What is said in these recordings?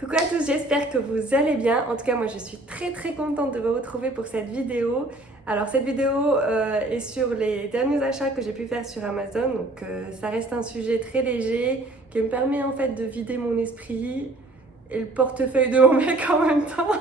Coucou à tous, j'espère que vous allez bien. En tout cas, moi je suis très contente de vous retrouver pour cette vidéo. Alors cette vidéo est sur les derniers achats que j'ai pu faire sur Amazon. Donc ça reste un sujet très léger qui me permet en fait de vider mon esprit et le portefeuille de mon mec en même temps.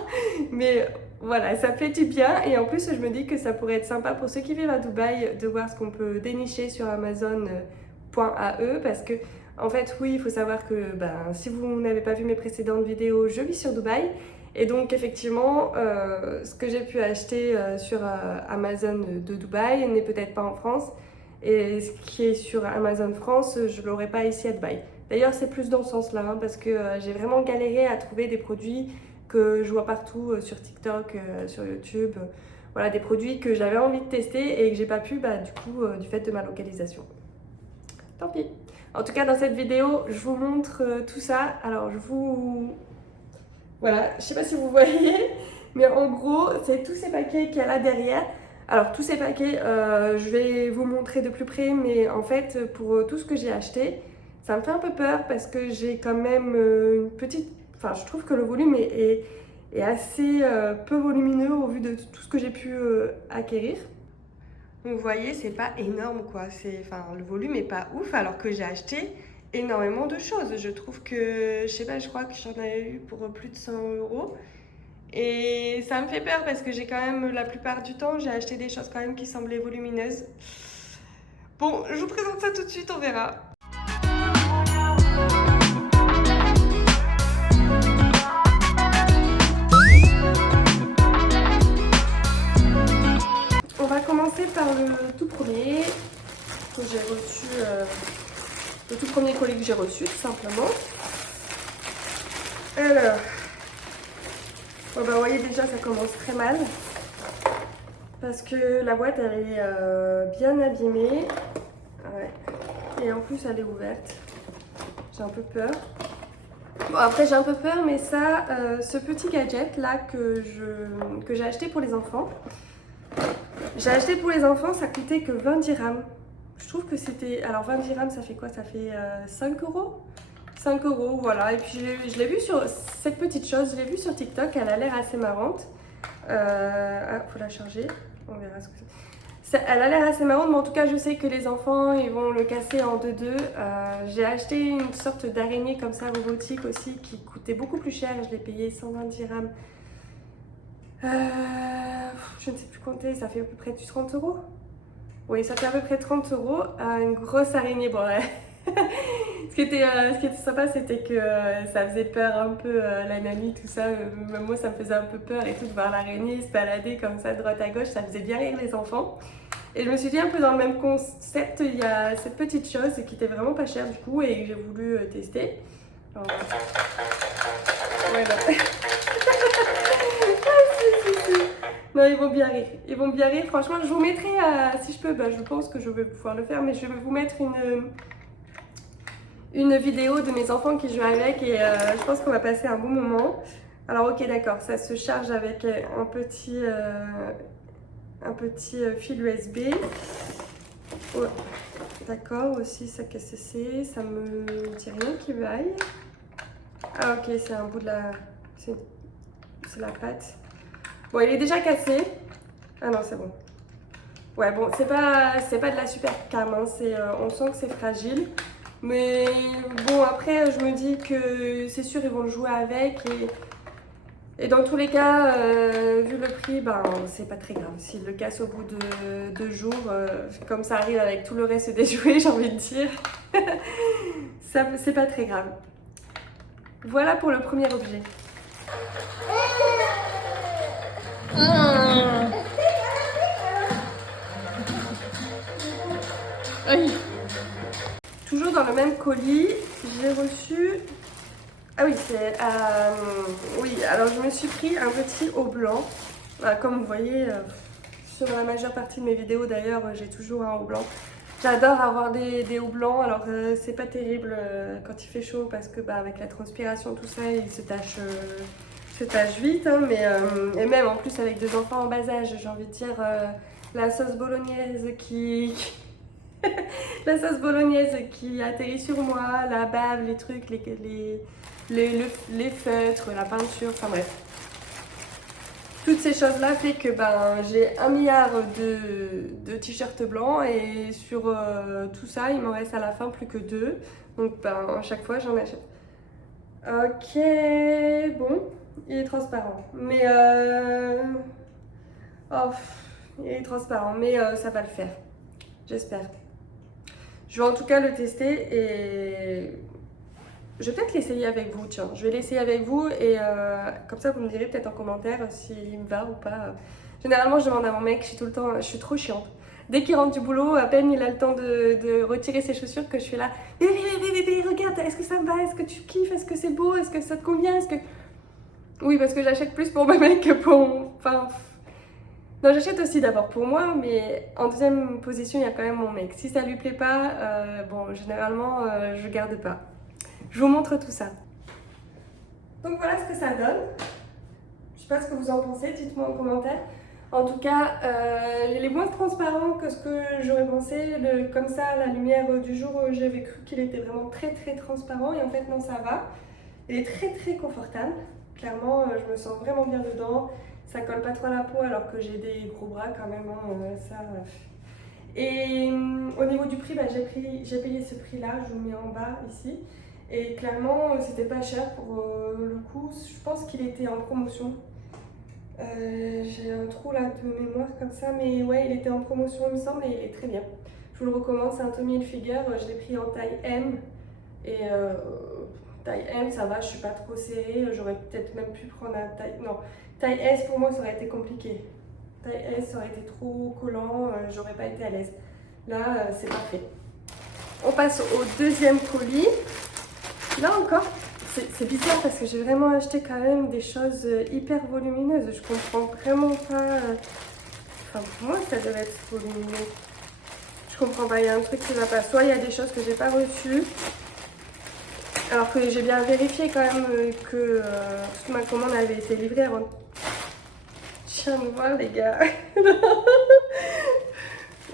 Mais voilà, ça fait du bien et en plus je me dis que ça pourrait être sympa pour ceux qui vivent à Dubaï de voir ce qu'on peut dénicher sur Amazon.ae parce que en fait, oui, il faut savoir que si vous n'avez pas vu mes précédentes vidéos, je vis sur Dubaï. Et donc, effectivement, ce que j'ai pu acheter sur Amazon de Dubaï n'est peut-être pas en France. Et ce qui est sur Amazon France, je ne l'aurai pas ici à Dubaï. D'ailleurs, c'est plus dans ce sens-là, hein, parce que j'ai vraiment galéré à trouver des produits que je vois partout sur TikTok, sur YouTube. Voilà, des produits que j'avais envie de tester et que j'ai pas pu, du fait de ma localisation. Tant pis. En tout cas, dans cette vidéo, je vous montre tout ça. Alors, voilà, je sais pas si vous voyez, mais en gros, c'est tous ces paquets qu'il y a là derrière. Alors, tous ces paquets, je vais vous montrer de plus près, mais en fait, pour tout ce que j'ai acheté, ça me fait un peu peur parce que j'ai quand même une petite... Enfin, je trouve que le volume est assez peu volumineux au vu de tout ce que j'ai pu acquérir. Donc vous voyez, c'est pas énorme quoi, enfin, le volume est pas ouf alors que j'ai acheté énormément de choses. Je trouve que, je sais pas, je crois que j'en avais eu pour plus de 100 € et ça me fait peur parce que j'ai quand même, la plupart du temps, j'ai acheté des choses quand même qui semblaient volumineuses. Bon, je vous présente ça tout de suite, on verra. On va commencer par le tout premier que j'ai reçu, le tout premier colis que j'ai reçu tout simplement. Alors, bon vous voyez déjà ça commence très mal parce que la boîte elle est bien abîmée, ouais. Et en plus elle est ouverte. J'ai un peu peur. Bon après j'ai un peu peur mais ça, ce petit gadget là que j'ai acheté pour les enfants. J'ai acheté pour les enfants, ça coûtait que 20 dirhams. Je trouve que c'était... Alors 20 dirhams ça fait quoi? Ça fait 5 €. 5 €, voilà. Et puis je l'ai vu sur cette petite chose, je l'ai vu sur TikTok, elle a l'air assez marrante. Ah, faut la charger, on verra ce que c'est. Elle a l'air assez marrante, mais en tout cas, je sais que les enfants, ils vont le casser en deux. J'ai acheté une sorte d'araignée comme ça, robotique aussi, qui coûtait beaucoup plus cher. Je l'ai payé 120 dirhams. Je ne sais plus compter, ça fait à peu près du 30 €. Oui, ça fait à peu près 30 €. Une grosse araignée, bon, ouais. Ce qui était sympa, c'était que ça faisait peur un peu la mamie, tout ça. Même moi, ça me faisait un peu peur et tout de voir l'araignée se balader comme ça, de droite à gauche. Ça faisait bien rire les enfants. Et je me suis dit, un peu dans le même concept, il y a cette petite chose qui était vraiment pas chère du coup et que j'ai voulu tester. Alors, voilà. Non, ils vont bien rire. Ils vont bien rire. Franchement, je vous mettrai, si je peux, je pense que je vais pouvoir le faire, mais je vais vous mettre une vidéo de mes enfants qui jouent avec et je pense qu'on va passer un bon moment. Alors ok d'accord, ça se charge avec un petit fil USB. Ouais. D'accord, aussi ça qu'est-ce que c'est? Ça me dit rien qui vaille. Ah ok, c'est un bout de la... c'est la pâte. Bon, il est déjà cassé. Ah non, c'est bon. Ouais, bon, c'est pas de la super cam, hein. On sent que c'est fragile. Mais bon, après, je me dis que c'est sûr, ils vont le jouer avec. Et dans tous les cas, vu le prix, c'est pas très grave. S'ils le cassent au bout de 2 jours, comme ça arrive avec tout le reste des jouets, j'ai envie de dire, ça, c'est pas très grave. Voilà pour le premier objet. Aïe. Toujours dans le même colis, j'ai reçu... Ah oui, oui, alors je me suis pris un petit haut blanc. Comme vous voyez, sur la majeure partie de mes vidéos d'ailleurs, j'ai toujours un haut blanc. J'adore avoir des hauts blancs, alors c'est pas terrible quand il fait chaud parce que avec la transpiration, tout ça, il se tâche vite. Hein, et même en plus avec des enfants en bas âge, j'ai envie de dire, la sauce bolognaise la sauce bolognaise qui atterrit sur moi, la bave, les trucs, les feutres, la peinture, enfin bref. Toutes ces choses-là fait que ben, j'ai 1 milliard de t-shirts blancs et sur tout ça, il m'en reste à la fin plus que 2. Donc ben, à chaque fois, j'en achète. Ok, bon, il est transparent. Mais oh, il est transparent, mais ça va le faire. J'espère. Je vais en tout cas le tester et je vais peut-être l'essayer avec vous, tiens. Je vais l'essayer avec vous et comme ça vous me direz peut-être en commentaire s'il me va ou pas. Généralement je demande à mon mec, je suis trop chiante. Dès qu'il rentre du boulot, à peine il a le temps de retirer ses chaussures que je suis là. Bébé, regarde, est-ce que ça me va? Est-ce que tu kiffes? Est-ce que c'est beau? Est-ce que ça te convient? Est-ce que... Oui, parce que j'achète plus pour mon mec que pour... Enfin... Non, j'achète aussi d'abord pour moi, mais en deuxième position, il y a quand même mon mec. Si ça lui plaît pas, bon, généralement, je garde pas. Je vous montre tout ça. Donc voilà ce que ça donne. Je sais pas ce que vous en pensez, dites-moi en commentaire. En tout cas, il est moins transparent que ce que j'aurais pensé. Comme ça, la lumière du jour, j'avais cru qu'il était vraiment très très transparent et en fait non, ça va. Il est très très confortable. Clairement, je me sens vraiment bien dedans. Ça colle pas trop à la peau alors que j'ai des gros bras quand même. Ça. Et au niveau du prix, bah, j'ai payé ce prix-là. Je vous mets en bas ici. Et clairement, c'était pas cher pour le coup. Je pense qu'il était en promotion. J'ai un trou là de mémoire comme ça, mais ouais, il était en promotion, il me semble, et il est très bien. Je vous le recommande, c'est un Tommy Hilfiger. Je l'ai pris en taille M. Et taille M, ça va, je suis pas trop serrée. J'aurais peut-être même pu prendre un taille. Non, taille S pour moi, ça aurait été compliqué. Taille S, ça aurait été trop collant, j'aurais pas été à l'aise. Là, c'est parfait. On passe au deuxième colis. Là encore, c'est bizarre parce que j'ai vraiment acheté quand même des choses hyper volumineuses. Je comprends vraiment pas. Enfin, pour moi, ça devait être volumineux. Je comprends pas, il y a un truc qui va pas. Soit il y a des choses que j'ai pas reçues. Alors que j'ai bien vérifié quand même que toute ma commande avait été livrée avant. Je viens de voir, les gars.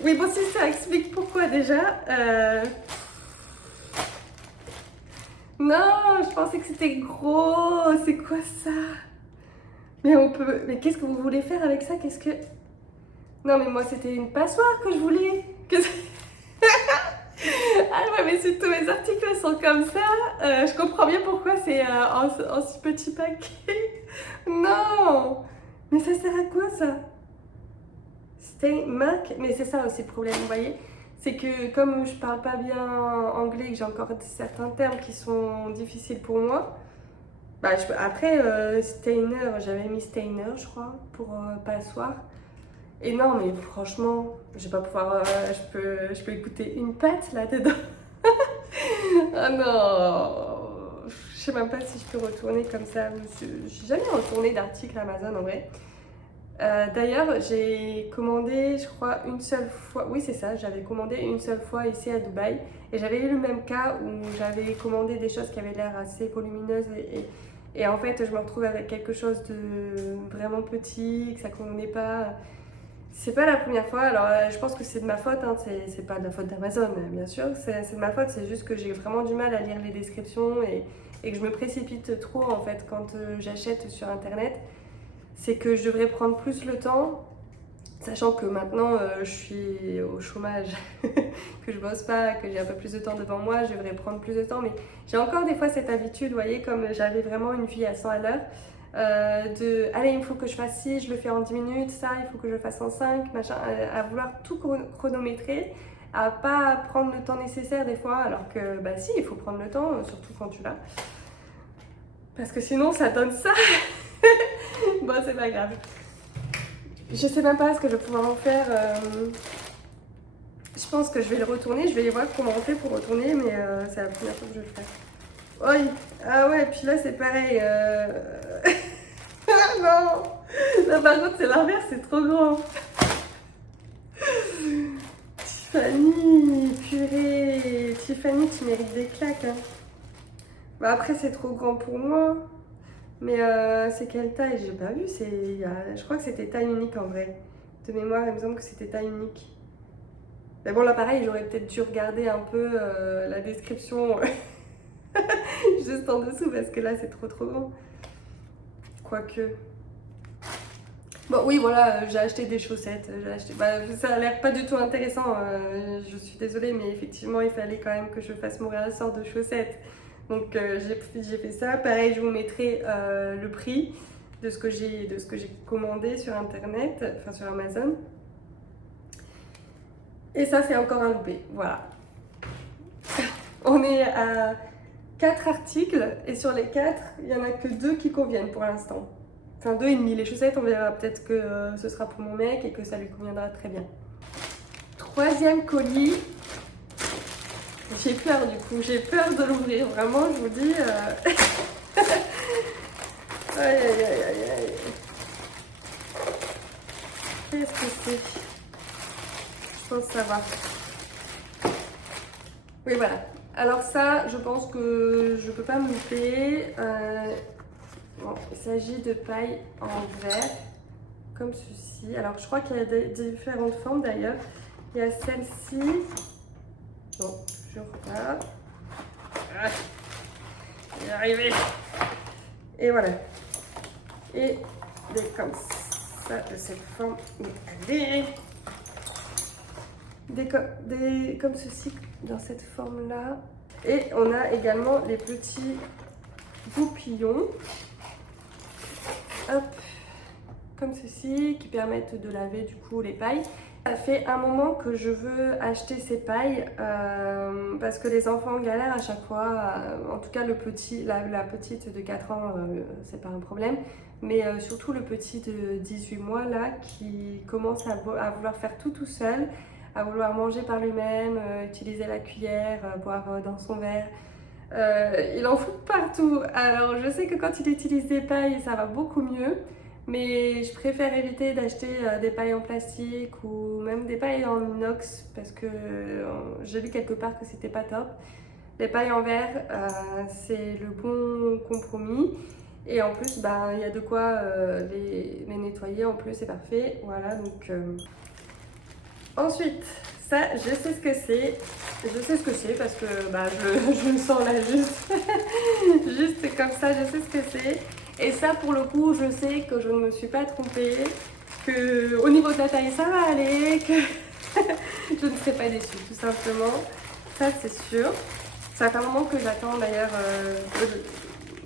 Oui, bon, si ça explique pourquoi déjà. Non, je pensais que c'était gros. C'est quoi ça? Mais on peut. Mais qu'est-ce que vous voulez faire avec ça? Qu'est-ce que. Non, mais moi, c'était une passoire que je voulais. Ah ouais, mais si tous mes articles sont comme ça, je comprends bien pourquoi c'est en si petit paquet. Non! Mais ça sert à quoi ça? Stay Mark? Mais c'est ça aussi le problème, vous voyez? C'est que comme je parle pas bien anglais et que j'ai encore certains termes qui sont difficiles pour moi, bah, après Stainer, j'avais mis Stainer, je crois, pour passoire. Et non, mais franchement, je vais pas pouvoir. Je peux écouter une patte là-dedans. Ah non! Je sais même pas si je peux retourner comme ça. J'ai jamais retourné d'article Amazon en vrai. D'ailleurs, j'ai commandé, je crois, une seule fois. Oui, c'est ça, j'avais commandé une seule fois ici à Dubaï. Et j'avais eu le même cas où j'avais commandé des choses qui avaient l'air assez volumineuses. Et en fait, je me retrouve avec quelque chose de vraiment petit, que ça ne convenait pas. C'est pas la première fois, alors je pense que c'est de ma faute, hein. C'est pas de la faute d'Amazon, bien sûr, c'est de ma faute, c'est juste que j'ai vraiment du mal à lire les descriptions et que je me précipite trop en fait quand j'achète sur internet. C'est que je devrais prendre plus le temps, sachant que maintenant je suis au chômage, que je bosse pas, que j'ai un peu plus de temps devant moi, je devrais prendre plus de temps, mais j'ai encore des fois cette habitude, vous voyez, comme j'avais vraiment une vie à 100 à l'heure. Allez, il faut que je fasse ci, je le fais en 10 minutes, ça il faut que je le fasse en 5, machin, à vouloir tout chronométrer, à pas prendre le temps nécessaire des fois, alors que bah si, il faut prendre le temps, surtout quand tu l'as, parce que sinon ça donne ça. Bon, c'est pas grave, je sais même pas ce que je vais pouvoir en faire. Je pense que je vais le retourner, je vais voir comment on fait pour retourner, mais c'est la première fois que je le fais. Oui, ah ouais, puis là c'est pareil. Ah non! Là par contre c'est l'inverse, c'est trop grand. Tiffany, purée. Tiffany, tu mérites des claques. Hein. Bah après c'est trop grand pour moi. Mais c'est quelle taille? J'ai pas vu. Je crois que c'était taille unique en vrai. De mémoire, il me semble que c'était taille unique. Mais bon là pareil, j'aurais peut-être dû regarder un peu la description. Juste en dessous parce que là c'est trop grand. Quoique. Bon oui voilà, j'ai acheté des chaussettes, ça a l'air pas du tout intéressant, je suis désolée mais effectivement il fallait quand même que je fasse mon réassort de chaussettes. Donc j'ai fait ça, pareil je vous mettrai le prix de ce que j'ai commandé sur internet, enfin sur Amazon. Et ça c'est encore un loupé, voilà. On est à 4 articles et sur les 4, il n'y en a que 2 qui conviennent pour l'instant. Enfin 2,5. Les chaussettes, on verra, peut-être que ce sera pour mon mec et que ça lui conviendra très bien. Troisième colis. J'ai peur du coup, j'ai peur de l'ouvrir, vraiment, je vous dis. Aïe aïe aïe aïe aïe. Qu'est-ce que c'est? Je pense savoir. Oui, voilà. Alors ça, je pense que je peux pas me louper. Bon, il s'agit de paille en verre, comme ceci. Alors, je crois qu'il y a différentes formes d'ailleurs. Il y a celle-ci. Bon, toujours là. Ah, je vais y arriver. Et voilà. Et des comme ça, de cette forme. Allez. Des comme ceci, dans cette forme-là. Et on a également les petits goupillons. Hop, comme ceci, qui permettent de laver du coup les pailles. Ça fait un moment que je veux acheter ces pailles parce que les enfants galèrent à chaque fois. En tout cas, le petit, la petite de 4 ans, c'est pas un problème. Mais surtout le petit de 18 mois là, qui commence à vouloir faire tout seul, à vouloir manger par lui-même, utiliser la cuillère, boire dans son verre. Il en fout partout. Alors je sais que quand il utilise des pailles, ça va beaucoup mieux. Mais je préfère éviter d'acheter des pailles en plastique ou même des pailles en inox parce que j'ai lu quelque part que c'était pas top. Les pailles en verre, c'est le bon compromis. Et en plus, ben, il y a de quoi les nettoyer en plus, c'est parfait. Voilà, donc... Ensuite, ça, je sais ce que c'est. Je sais ce que c'est parce que bah, je le sens là juste, juste comme ça, je sais ce que c'est. Et ça, pour le coup, je sais que je ne me suis pas trompée, que au niveau de la taille, ça va aller, que je ne serai pas déçue, tout simplement. Ça, c'est sûr. Ça fait un moment que j'attends d'ailleurs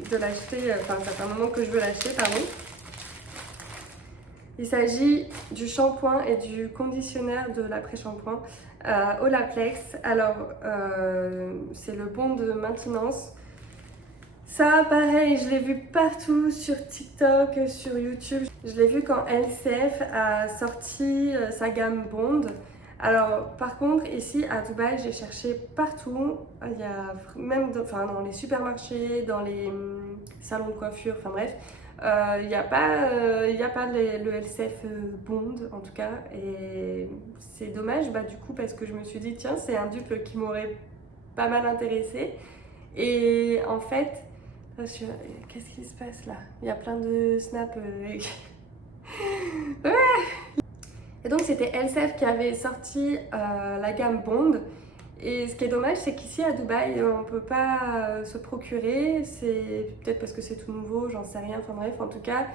de l'acheter, enfin, ça fait un moment que je veux l'acheter, pardon. Il s'agit du shampoing et du conditionnaire de l'après-shampoing Olaplex. Alors, c'est le bon de maintenance. Ça, pareil, je l'ai vu partout sur TikTok, sur YouTube. Je l'ai vu quand LCF a sorti sa gamme Bond. Alors, par contre, ici à Dubaï, j'ai cherché partout. Il y a même dans les supermarchés, dans les salons de coiffure, enfin bref. Il n'y a pas, le LCF Bond en tout cas. Et c'est dommage du coup parce que je me suis dit, tiens, c'est un dupe qui m'aurait pas mal intéressé. Et en fait, qu'est-ce qui se passe là? Il y a plein de snaps. Ouais. Et donc c'était LCF qui avait sorti la gamme Bond. Et ce qui est dommage, c'est qu'ici à Dubaï, on ne peut pas se procurer. C'est peut-être parce que c'est tout nouveau, j'en sais rien. Enfin bref, en tout cas,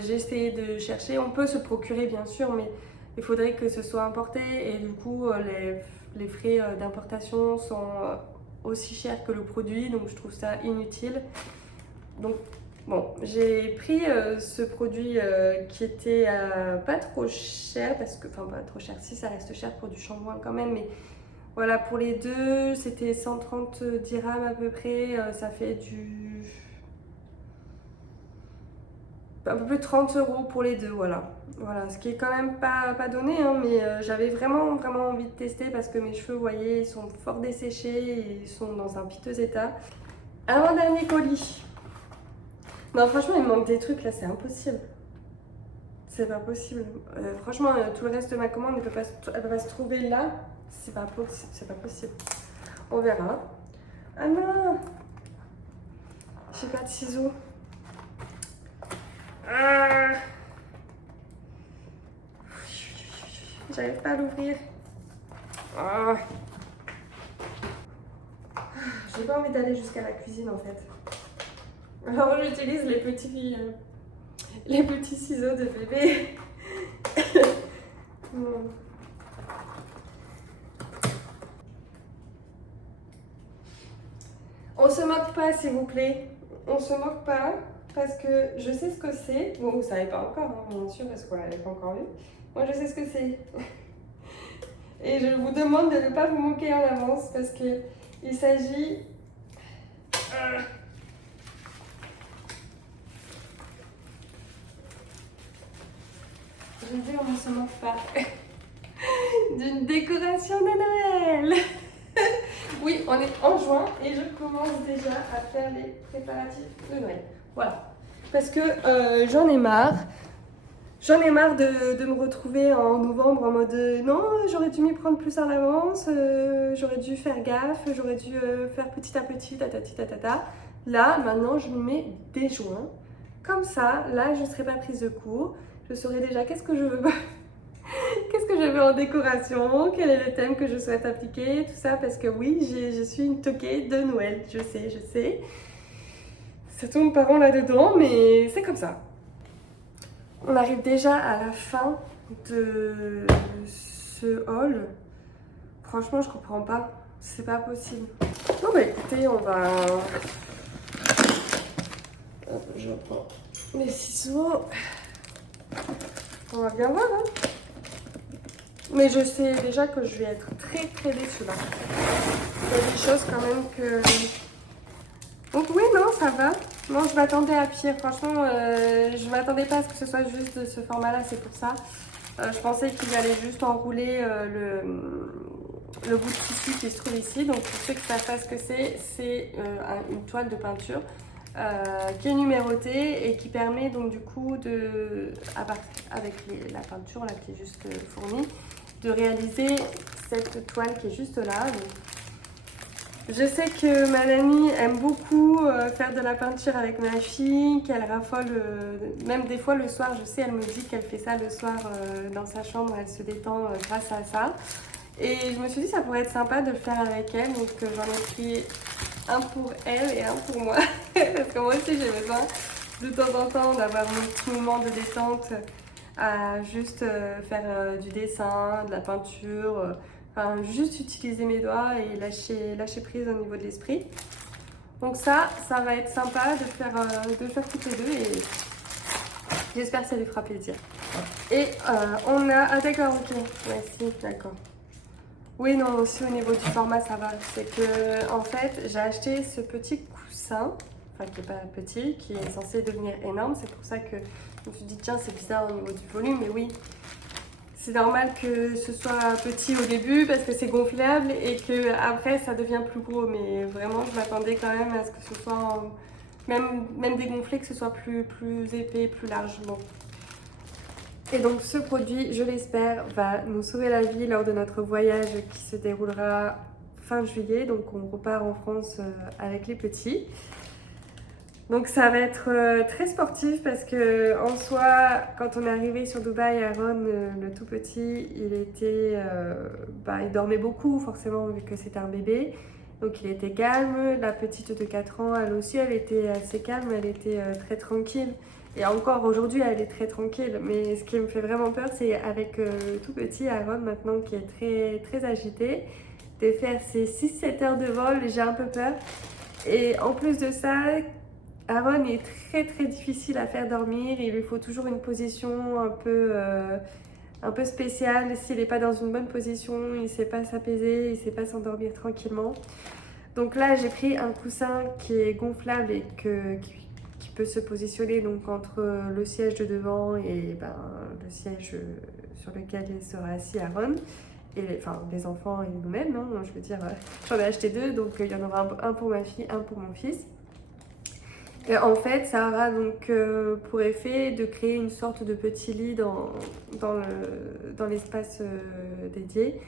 j'ai essayé de chercher. On peut se procurer bien sûr, mais il faudrait que ce soit importé. Et du coup, les frais d'importation sont aussi chers que le produit. Donc je trouve ça inutile. Donc bon, j'ai pris ce produit qui était pas trop cher. Enfin pas trop cher, si ça reste cher pour du shampoing quand même. Mais voilà, pour les deux, c'était 130 dirhams à peu près. Ça fait un peu plus de 30 € pour les deux, voilà. Voilà, ce qui est quand même pas donné, hein, mais j'avais vraiment envie de tester parce que mes cheveux, vous voyez, ils sont fort desséchés et ils sont dans un piteux état. Avant-dernier colis. Non, franchement, il me manque des trucs là, c'est impossible. C'est pas possible. Franchement, tout le reste de ma commande, elle peut pas se trouver là. C'est pas possible. On verra. Ah non! J'ai pas de ciseaux. Ah! J'arrive pas à l'ouvrir. Ah! Je j'ai pas envie d'aller jusqu'à la cuisine en fait. Alors j'utilise les petits ciseaux de bébé. Bon. On se moque pas s'il vous plaît. On se moque pas parce que je sais ce que c'est. Bon, vous savez pas encore, hein, bien sûr, parce qu'on l'avait pas encore vu. Moi je sais ce que c'est. Et je vous demande de ne pas vous moquer en avance parce que il s'agit... Je dis on ne se moque pas. D'une décoration de Noël. Oui, on est en juin et je commence déjà à faire les préparatifs de Noël. Voilà. Parce que j'en ai marre. J'en ai marre de me retrouver en novembre en mode non, j'aurais dû m'y prendre plus à l'avance, j'aurais dû faire gaffe, j'aurais dû faire petit à petit, tatati tatata. Là, maintenant, je m'y mets dès juin. Comme ça, là, je ne serai pas prise de court. Je saurai déjà qu'est-ce que je veux. Qu'est-ce que je veux en décoration, quel est le thème que je souhaite appliquer, tout ça, parce que oui, je suis une toquée de Noël, je sais. Ça tombe par an là-dedans, mais c'est comme ça. On arrive déjà à la fin de ce haul. Franchement, je comprends pas. C'est pas possible. Bon bah écoutez, on va... Hop, je prends les ciseaux. On va bien voir, hein. Mais je sais déjà que je vais être très très déçue là. Il y a des choses quand même que... Donc oui, non, ça va. Non, je m'attendais à pire. Franchement, je m'attendais pas à ce que ce soit juste de ce format-là, c'est pour ça. Je pensais qu'ils allaient juste enrouler le bout de tissu qui se trouve ici. Donc pour ceux qui savent pas ce que c'est une toile de peinture qui est numérotée et qui permet donc du coup avec la peinture là qui est juste fournie, de réaliser cette toile qui est juste là. Donc, je sais que ma nanny aime beaucoup faire de la peinture avec ma fille, qu'elle raffole, même des fois le soir, je sais, elle me dit qu'elle fait ça le soir dans sa chambre, elle se détend grâce à ça. Et je me suis dit ça pourrait être sympa de le faire avec elle, donc j'en ai pris un pour elle et un pour moi. Parce que moi aussi j'ai besoin de temps en temps d'avoir mon petit moment de détente à juste faire du dessin, de la peinture... Enfin, juste utiliser mes doigts et lâcher prise au niveau de l'esprit. Donc ça va être sympa de faire toutes les deux et j'espère que ça lui fera plaisir. Et on a... Ah d'accord, ok. Ouais, si, d'accord. Oui, non, aussi au niveau du format, ça va. C'est que, en fait, j'ai acheté ce petit coussin, enfin qui n'est pas petit, qui est censé devenir énorme. C'est pour ça que je me suis dit, tiens, c'est bizarre au niveau du volume, mais oui. C'est normal que ce soit petit au début parce que c'est gonflable et que après ça devient plus gros. Mais vraiment, je m'attendais quand même à ce que ce soit même dégonflé, que ce soit plus épais, plus large. Bon. Et donc ce produit, je l'espère, va nous sauver la vie lors de notre voyage qui se déroulera fin juillet. Donc on repart en France avec les petits. Donc ça va être très sportif parce que en soi, quand on est arrivé sur Dubaï, Aaron, le tout petit, il dormait beaucoup forcément vu que c'était un bébé. Donc il était calme. La petite de 4 ans, elle aussi, elle était assez calme, elle était très tranquille. Et encore aujourd'hui, elle est très tranquille. Mais ce qui me fait vraiment peur, c'est avec le tout petit Aaron maintenant qui est très, très agité, de faire ces 6-7 heures de vol, j'ai un peu peur. Et en plus de ça, Aaron est très très difficile à faire dormir, il lui faut toujours une position un peu spéciale. S'il n'est pas dans une bonne position, il ne sait pas s'apaiser, il ne sait pas s'endormir tranquillement. Donc là j'ai pris un coussin qui est gonflable et qui peut se positionner donc entre le siège de devant et le siège sur lequel il sera assis Aaron. Et les enfants et nous-mêmes, hein, je veux dire, j'en ai acheté 2, donc il y en aura un pour ma fille, un pour mon fils. Et en fait, ça aura donc pour effet de créer une sorte de petit lit dans l'espace dédié.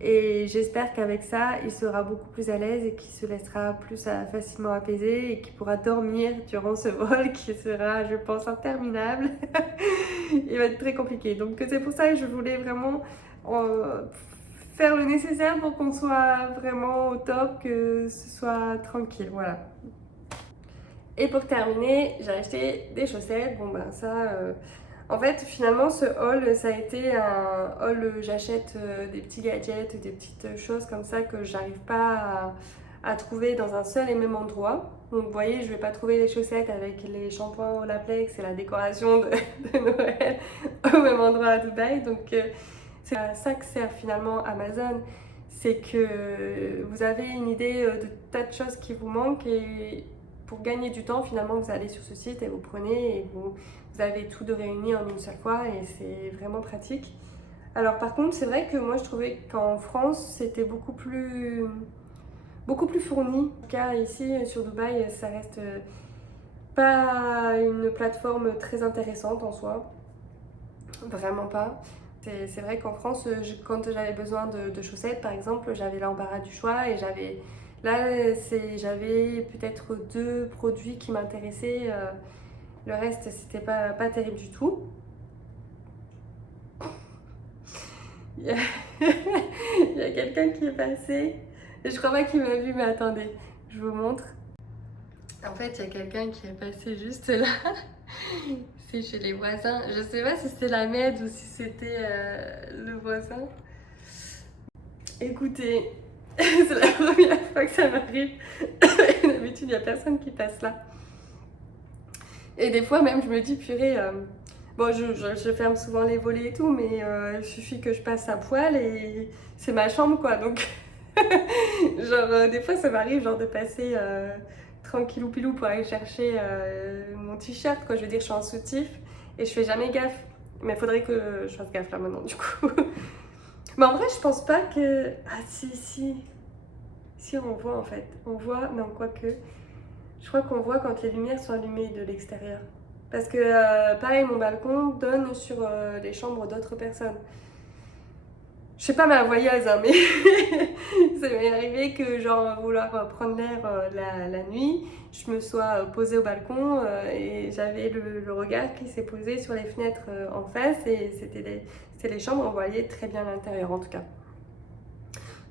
Et j'espère qu'avec ça, il sera beaucoup plus à l'aise et qu'il se laissera plus facilement apaiser et qu'il pourra dormir durant ce vol qui sera, je pense, interminable. Il va être très compliqué. Donc c'est pour ça que je voulais vraiment faire le nécessaire pour qu'on soit vraiment au top, que ce soit tranquille, voilà. Et pour terminer, j'ai acheté des chaussettes. Bon ben ça, en fait finalement ce haul, ça a été un haul, j'achète des petits gadgets, des petites choses comme ça que j'arrive pas à trouver dans un seul et même endroit. Donc vous voyez, je vais pas trouver les chaussettes avec les shampoings Olaplex et la décoration de Noël au même endroit à Dubaï. Donc c'est à ça que sert finalement Amazon. C'est que vous avez une idée de tas de choses qui vous manquent et pour gagner du temps, finalement, vous allez sur ce site et vous prenez et vous avez tout de réuni en une seule fois et c'est vraiment pratique. Alors par contre, c'est vrai que moi je trouvais qu'en France, c'était beaucoup plus fourni. En tout cas, ici sur Dubaï, ça reste pas une plateforme très intéressante en soi. Vraiment pas. C'est vrai qu'en France, quand j'avais besoin de chaussettes, par exemple, j'avais l'embarras du choix et j'avais peut-être 2 produits qui m'intéressaient. Le reste, c'était pas terrible du tout. Il y a, il y a quelqu'un qui est passé. Je crois pas qu'il m'a vu, mais attendez, je vous montre. En fait, il y a quelqu'un qui est passé juste là. C'est chez les voisins. Je sais pas si c'était la maid ou si c'était le voisin. Écoutez, c'est la première fois que ça m'arrive. D'habitude, il n'y a personne qui passe là. Et des fois, même, je me dis, purée, bon, je ferme souvent les volets et tout, mais il suffit que je passe à poil et c'est ma chambre, quoi. Donc, genre, des fois, ça m'arrive, genre, de passer tranquillou pilou pour aller chercher mon t-shirt, quoi. Je veux dire, je suis en soutif et je fais jamais gaffe. Mais il faudrait que je fasse gaffe là maintenant, du coup. Mais en vrai, je pense pas que. Ah, si, on voit en fait. On voit, non, quoique. Je crois qu'on voit quand les lumières sont allumées de l'extérieur. Parce que, pareil, mon balcon donne sur les chambres d'autres personnes. Je sais pas ma voyeuse, hein, mais ça m'est arrivé que, genre, vouloir prendre l'air la nuit, je me sois posée au balcon et j'avais le regard qui s'est posé sur les fenêtres en face et c'était les chambres, on voyait très bien l'intérieur en tout cas.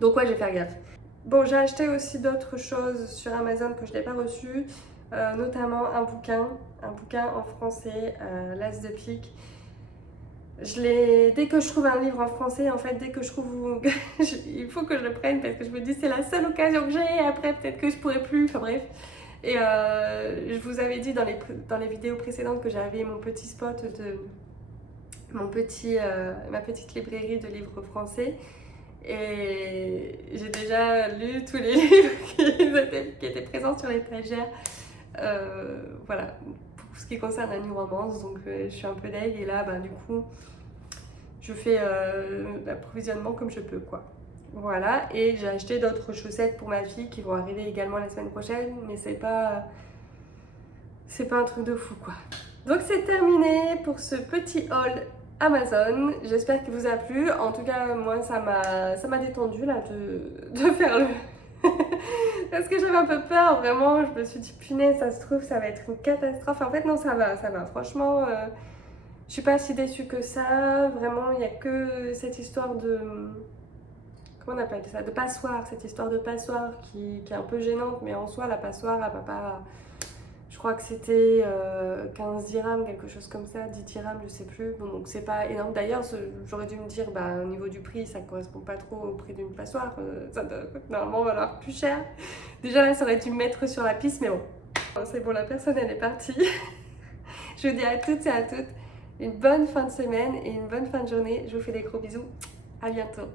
Donc ouais, je vais faire gaffe. Bon, j'ai acheté aussi d'autres choses sur Amazon que je n'ai pas reçues, notamment un bouquin en français, L'As de pique. Dès que je trouve un livre en français, en fait, dès que je trouve, il faut que je le prenne parce que je me dis c'est la seule occasion que j'ai. Après, peut-être que je pourrai plus. Enfin bref. Et je vous avais dit dans les vidéos précédentes que j'avais mon petit spot ma petite librairie de livres français. Et j'ai déjà lu tous les livres qui étaient présents sur l'étagère. Voilà, pour ce qui concerne la New Romance, donc je suis un peu deg et là, du coup, je fais l'approvisionnement comme je peux, quoi. Voilà, et j'ai acheté d'autres chaussettes pour ma fille qui vont arriver également la semaine prochaine, mais c'est pas un truc de fou, quoi. Donc c'est terminé pour ce petit haul Amazon. J'espère qu'il vous a plu. En tout cas, moi, ça m'a détendu là de faire le... Parce que j'avais un peu peur, vraiment. Je me suis dit, punaise, ça se trouve, ça va être une catastrophe. En fait, non, ça va. Franchement, je suis pas si déçue que ça. Vraiment, il n'y a que cette histoire de... Comment on appelle ça? De passoire. Cette histoire de passoire qui est un peu gênante, mais en soi, la passoire, elle va pas... Je crois que c'était 15 dirhams, quelque chose comme ça, 10 dirhams, je sais plus. Bon, donc c'est pas énorme. D'ailleurs, j'aurais dû me dire, au niveau du prix, ça correspond pas trop au prix d'une passoire. Ça doit normalement valoir plus cher. Déjà là, ça aurait dû me mettre sur la piste, mais bon. C'est bon, la personne, elle est partie. Je vous dis à toutes et à toutes une bonne fin de semaine et une bonne fin de journée. Je vous fais des gros bisous. À bientôt.